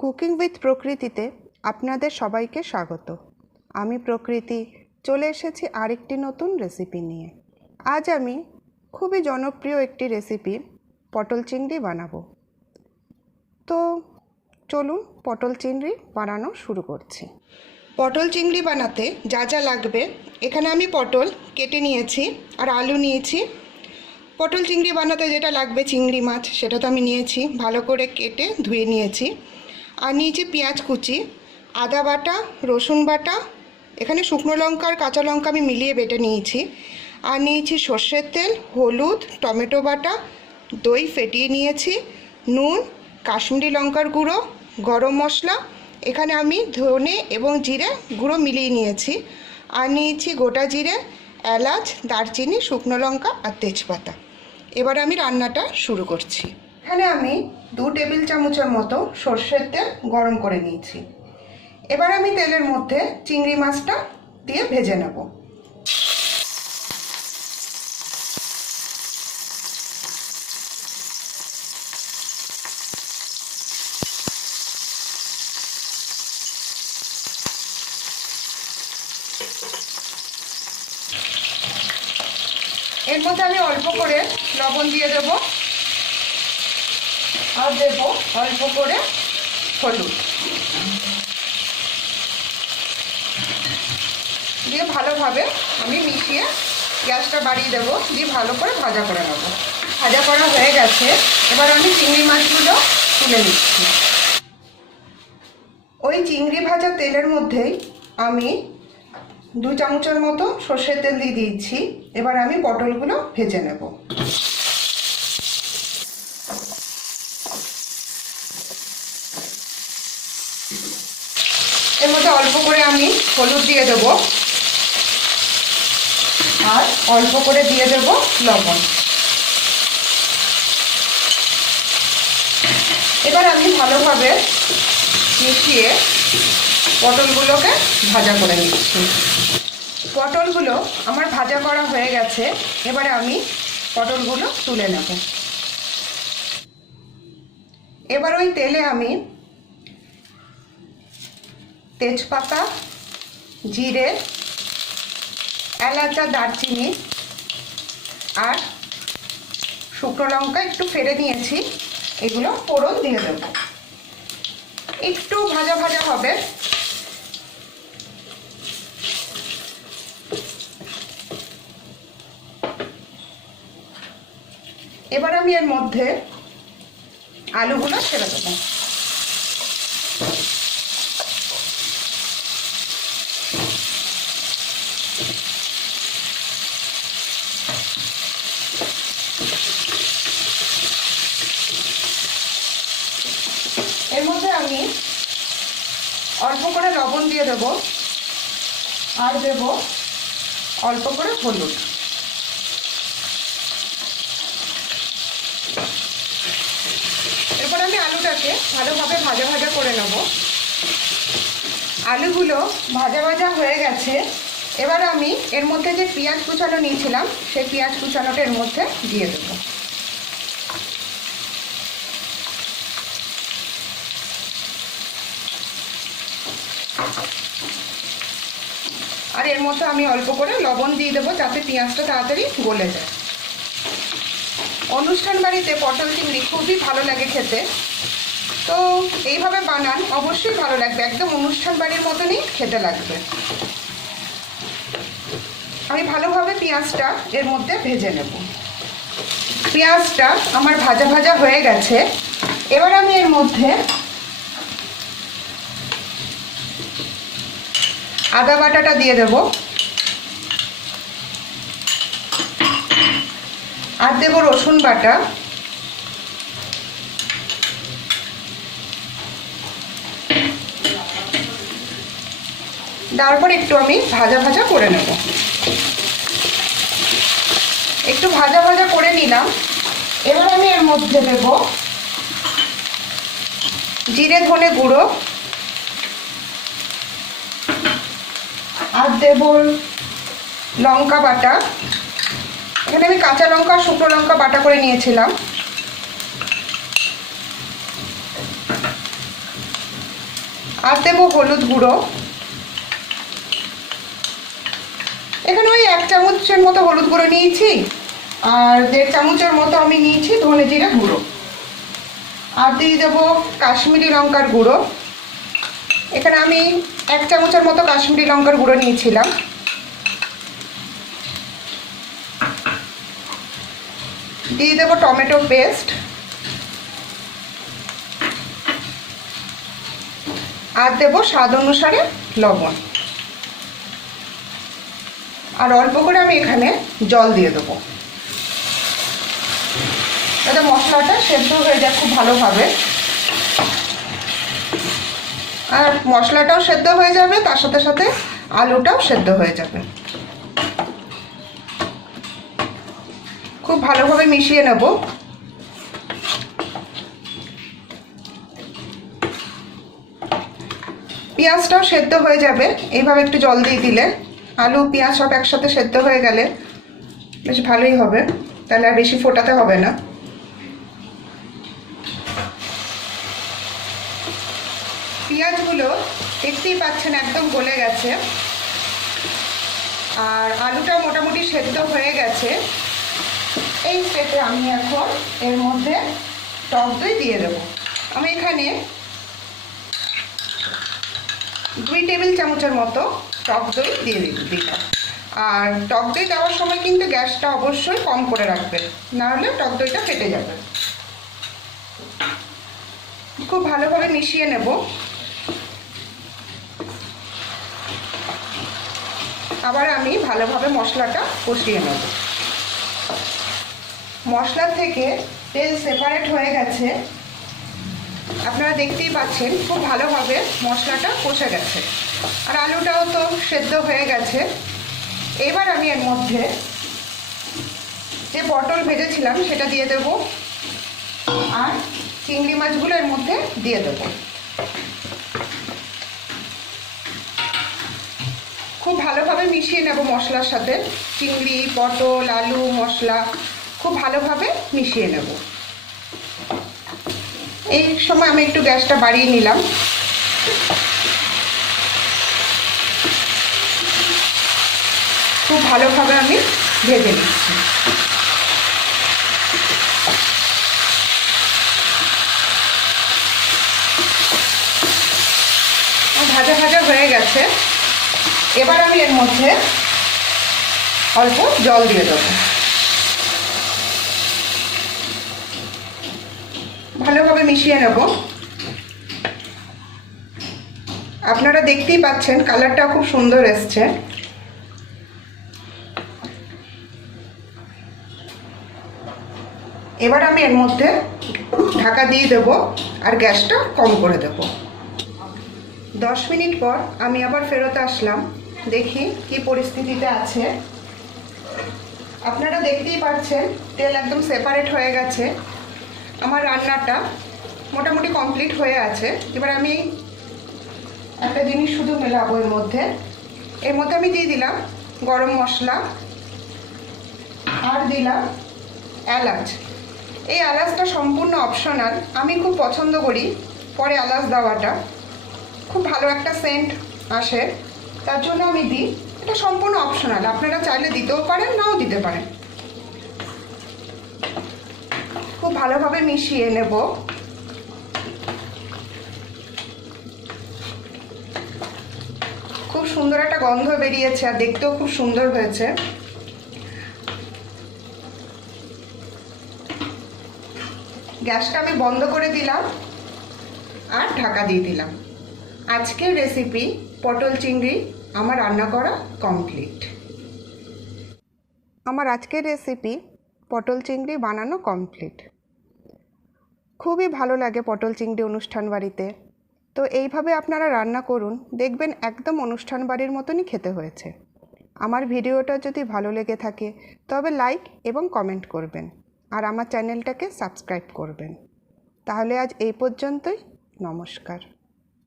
Cooking with প্রকৃতিতে আপনাদের সবাইকে স্বাগত। আমি প্রকৃতি চলে এসেছি আরেকটি নতুন রেসিপি নিয়ে। আজ আমি খুবই জনপ্রিয় একটি রেসিপি পটল চিংড়ি বানাবো। তো চলুন পটল চিংড়ি বানানো শুরু করছি। পটল চিংড়ি বানাতে যা যা লাগবে, এখানে আমি পটল কেটে নিয়েছি আর আলু নিয়েছি। পটল চিংড়ি বানাতে যেটা লাগবে চিংড়ি মাছ, সেটা তো আমি নিয়েছি, ভালো করে কেটে ধুয়ে নিয়েছি। আর নিয়েছি পেঁয়াজ কুচি, আদা বাটা, রসুন বাটা, এখানে শুকনো লঙ্কা আর কাঁচা লঙ্কা আমি মিলিয়ে বেটে নিয়েছি। আর নিয়েছি সর্ষের তেল, হলুদ, টমেটো বাটা, দই ফেটিয়ে নিয়েছি, নুন, কাশ্মীরি লঙ্কার গুঁড়ো, গরম মশলা, এখানে আমি ধনে এবং জিরে গুঁড়ো মিলিয়ে নিয়েছি। আর নিয়েছি গোটা জিরে, এলাচ, দারচিনি, শুকনো লঙ্কা আর তেজপাতা। এবার আমি রান্নাটা শুরু করছি। এখানে আমি 2 টেবিল চামচের মতো সর্ষের তেল গরম করে নিয়েছি। এবার আমি তেলের মধ্যে চিংড়ি মাছটা দিয়ে ভেজে নেব। এর মধ্যে আমি অল্প করে লবণ দিয়ে দেব আর দেব অল্প করে হলুদ দিয়ে ভালোভাবে আমি মিশিয়ে গ্যাসটা বাড়িয়ে দেবো, দিয়ে ভালো করে ভাজা করে নেব। ভাজা করা হয়ে গেছে, এবার আমি চিংড়ি মাছগুলো তুলে নিচ্ছি। ওই চিংড়ি ভাজা তেলের মধ্যেই আমি 2 চামচের মতো সর্ষের তেল দিয়ে দিয়েছি। এবার আমি পটলগুলো ভেজে নেব। এর মধ্যে অল্প করে আমি হলুদ দিয়ে দেব আর অল্প করে দিয়ে দেব লবণ। এবার আমি ভালোভাবে মিশিয়ে পটলগুলোকে ভাজা করে নিচ্ছি। পটলগুলো আমার ভাজা করা হয়ে গেছে, এবারে আমি পটলগুলো তুলে নেব। এবার ওই তেলে আমি তেজপাতা, জিরে, এলাচ আর দারচিনি আর শুকনো লঙ্কা একটু ফেলে নিয়েছি, এগুলো ফোড়ন দিয়ে দেব। একটু ভাজা ভাজা হবে। এবার আমি এর মধ্যে আলুগুলো ছেড়ে দেবো। এর মধ্যে আমি অল্প করে লবণ দিয়ে দেব আর দেব অল্প করে হলুদ। এরপর আমি আলুটাকে ভালোভাবে ভাজা ভাজা করে নেব। আলুগুলো ভাজা ভাজা হয়ে গেছে, এবার আমি এর মধ্যে যে পেঁয়াজ কুচানো নিয়েছিলাম সেই পেঁয়াজ কুচানোটা এর মধ্যে দিয়ে দেব। আর এর মধ্যে আমি অল্প করে লবণ দিয়ে দেবো যাতে পেঁয়াজটা তাড়াতাড়ি গলে যায়। অনুষ্ঠান বাড়িতে পটল চিংড়ি খুবই ভালো লাগে খেতে, তো এইভাবে বানান, অবশ্যই ভালো লাগবে, একদম অনুষ্ঠান বাড়ির মতনই খেতে লাগবে। আমি ভালোভাবে পেঁয়াজটা এর মধ্যে ভেজে নেব। পেঁয়াজটা আমার ভাজা ভাজা হয়ে গেছে, এবার আমি এর মধ্যে আদা বাটাটা দিয়ে দেব আর দেব রসুন বাটা, তারপর একটু আমি ভাজা ভাজা করে নেব। একটু ভাজা ভাজা করে নিলাম, এবার আমি এর মধ্যে দেব জিরে ধনে গুঁড়ো আর দেব লঙ্কা বাটা। এখানে আমি কাঁচা লঙ্কা শুকনো লঙ্কা বাটা করে নিয়েছিলাম। আর দেবো হলুদ গুঁড়ো। এখানে ওই 1 চামচের মতো হলুদ গুঁড়ো নিয়েছি, আর 1.5 চামচের মতো আমি নিয়েছি ধনে জিরে গুঁড়ো। আর দিয়ে দেবো কাশ্মীরি লঙ্কার গুঁড়ো। এখানে আমি 1 চামচের মতো কাশ্মীরি লঙ্কার গুঁড়ো নিয়েছিলাম। দিয়ে দেবো টমেটো পেস্ট। আর দেবো স্বাদ অনুসারে লবণ। আর অল্প করে আমি এখানে জল দিয়ে দেবো, যাতে মশলাটা সেদ্ধ হয়ে যায় খুব ভালোভাবে। আর মশলাটাও সেদ্ধ হয়ে যাবে, তার সাথে সাথে আলুটাও সেদ্ধ হয়ে যাবে। খুব ভালোভাবে মিশিয়ে নেব। পেঁয়াজটাও সেদ্ধ হয়ে যাবে এইভাবে একটু জল দিয়ে দিলে। আলু পেঁয়াজ সব একসাথে সেদ্ধ হয়ে গেলে বেশ ভালোই হবে, তাহলে আর বেশি ফোটাতে হবে না। পেঁয়াজগুলো দেখতেই পাচ্ছেন একদম গলে গেছে, আর আলুটা মোটামুটি সেদ্ধ হয়ে গেছে। এই স্টেপে আমি এখন এর মধ্যে টক দই দিয়ে দেবো। আমি এখানে 2 টেবিল চামচের মতো টক দই দিয়ে দিলাম। আর টক দই দেওয়ার সময় কিন্তু গ্যাসটা অবশ্যই কম করে রাখবেন, নাহলে টক দইটা ফেটে যাবে। খুব ভালোভাবে মিশিয়ে নেব। আবার আমি ভালোভাবে মশলাটা কষিয়ে নেব। মশলা থেকে তেল সেপারেট হয়ে গেছে, আপনারা দেখতেই পাচ্ছেন খুব ভালোভাবে মশলাটা কষে গেছে। আর আলুটাও তো সেদ্ধ হয়ে গেছে। এবার আমি এর মধ্যে যে পটল ভেজেছিলাম সেটা দিয়ে দেব, আর চিংড়ি মাছগুলো এর মধ্যে দিয়ে দেব। খুব ভালোভাবে মিশিয়ে নেব মশলার সাথে। চিংড়ি, পটল, আলু, মশলা খুব ভালোভাবে মিশিয়ে নেব। এই সময় আমি একটু গ্যাসটা বাড়িয়ে নিলাম। খুব ভালোভাবে আমি ভেজে নিচ্ছি। ভাজা ভাজা হয়ে গেছে। এবার আমি এর মধ্যে অল্প জল দিয়ে দেবো। ভালোভাবে মিশিয়ে নেব। আপনারা দেখতেই পাচ্ছেন কালারটা খুব সুন্দর এসছে। এবার আমি এর মধ্যে ঢাকা দিয়ে দেবো আর গ্যাসটা কম করে দেব। 10 মিনিট পর আমি আবার ফেরত আসলাম, দেখি কি পরিস্থিতিতে আছে। আপনারা দেখতেই পাচ্ছেন তেল একদম সেপারেট হয়ে গেছে। আমার রান্নাটা মোটামুটি কমপ্লিট হয়ে আছে। এবার আমি একটা জিনিস শুধু মেলাবো এর মধ্যে আমি দিয়ে দিলাম গরম মশলা, আর দিলাম এলাচ। এই এলাচটা সম্পূর্ণ অপশনাল, আমি খুব পছন্দ করি পরে এলাচ দেওয়াটা, খুব ভালো একটা সেন্ট আসে, তার জন্য আমি দিই। এটা সম্পূর্ণ অপশনাল, আপনারা চাইলে দিতেও পারেন, নাও দিতে পারেন। খুব ভালোভাবে মিশিয়ে নেব। খুব সুন্দর একটা গন্ধ বেরিয়েছে, আর দেখতেও খুব সুন্দর হয়েছে। গ্যাসটা আমি বন্ধ করে দিলাম আর ঢাকা দিয়ে দিলাম। আজকের রেসিপি পটল চিংড়ি আমার রান্না করা কমপ্লিট। আমার আজকের রেসিপি পটল চিংড়ি বানানো কমপ্লিট। খুবই ভালো লাগে পটল চিংড়ি অনুষ্ঠান বাড়িতে। তো এইভাবে আপনারা রান্না করুন, দেখবেন একদম অনুষ্ঠান বাড়ির মতনই খেতে হয়েছে। আমার ভিডিওটা যদি ভালো লেগে থাকে তবে লাইক এবং কমেন্ট করবেন, আর আমার চ্যানেলটাকে সাবস্ক্রাইব করবেন। তাহলে আজ এই পর্যন্তই। নমস্কার।